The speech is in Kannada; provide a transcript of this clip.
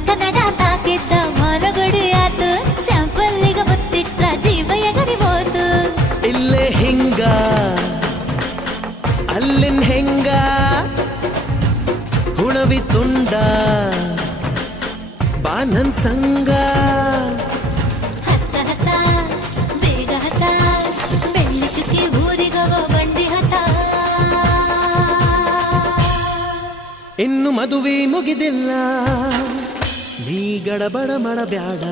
ಕನ್ನಡ ತಾಕಿದ್ದ ಮನಗಡಿ ಆತು ಸ್ಯಾಂಪಲ್ಲಿಗ ಮುತ್ತಿಟ್ಟ ಜೀವ ಎಗರಿ ಹೋತು ಇಲ್ಲೇ ಹಿಂಗ ಅಲ್ಲಿನ್ ಹೆಂಗ ಹುಣವಿ ತುಂಡ ಬಾ ನನ್ ಸಂಗ ಹತ್ತ ಹತ್ತ ಬೇಗ ಹತ್ತ ಬೆಳ್ಳಿ ಚುಕ್ಕಿ ಊರಿಗವ ಬಂಡಿ ಹತ್ತ ಇನ್ನು ಮದುವೆ ಮುಗಿದಿಲ್ಲ ನೀ ಗಡಬಡ ಮಾಡಬ್ಯಾಡ